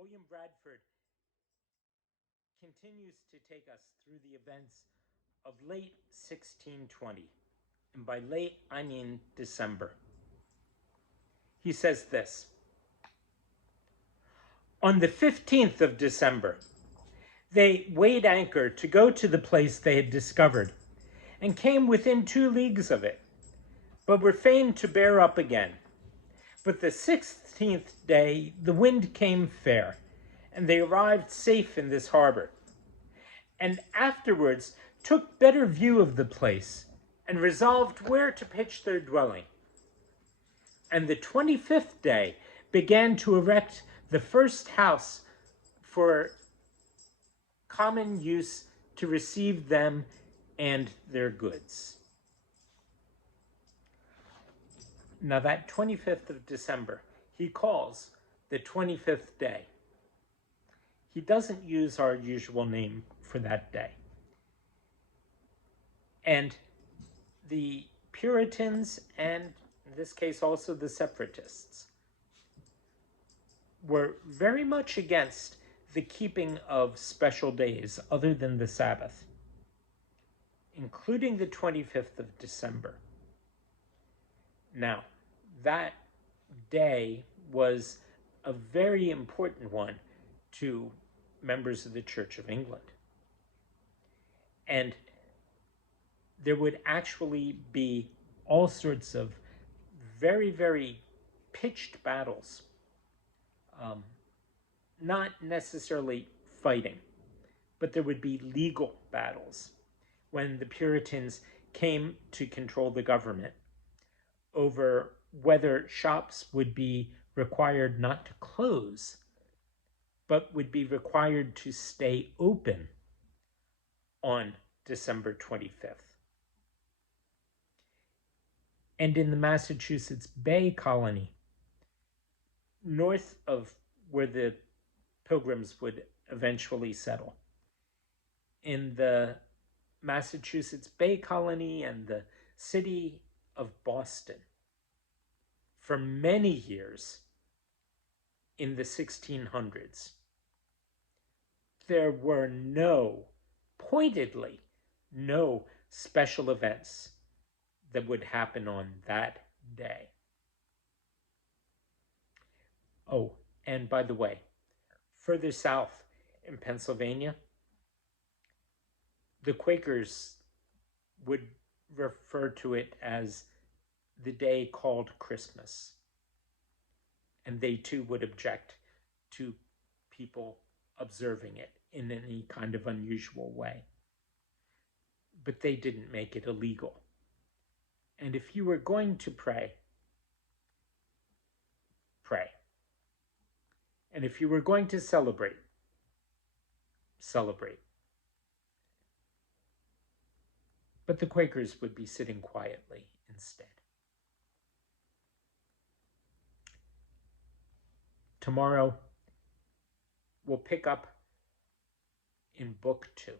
William Bradford continues to take us through the events of late 1620. And by late, I mean December. He says this: on the 15th of December, they weighed anchor to go to the place they had discovered, and came within 2 leagues of it, but were fain to bear up again. But the 16th day the wind came fair, and they arrived safe in this harbor, and afterwards took better view of the place, and resolved where to pitch their dwelling. And the 25th day began to erect the first house for common use to receive them and their goods. Now that 25th of December, he calls the 25th day. He doesn't use our usual name for that day. And the Puritans, and in this case also the Separatists, were very much against the keeping of special days other than the Sabbath, including the 25th of December. Now, that day was a very important one to members of the Church of England. And there would actually be all sorts of very, very pitched battles. Not necessarily fighting, but there would be legal battles when the Puritans came to control the government over whether shops would be required not to close, but would be required to stay open on December 25th. And in the Massachusetts Bay Colony, north of where the Pilgrims would eventually settle, in the Massachusetts Bay Colony and the city of Boston, for many years in the 1600s, there were pointedly no special events that would happen on that day. Oh, and by the way, further south in Pennsylvania, the Quakers would refer to it as the day called Christmas. And they too would object to people observing it in any kind of unusual way. But they didn't make it illegal. And if you were going to pray, pray. And if you were going to celebrate, celebrate. But the Quakers would be sitting quietly instead. Tomorrow, we'll pick up in Book 2.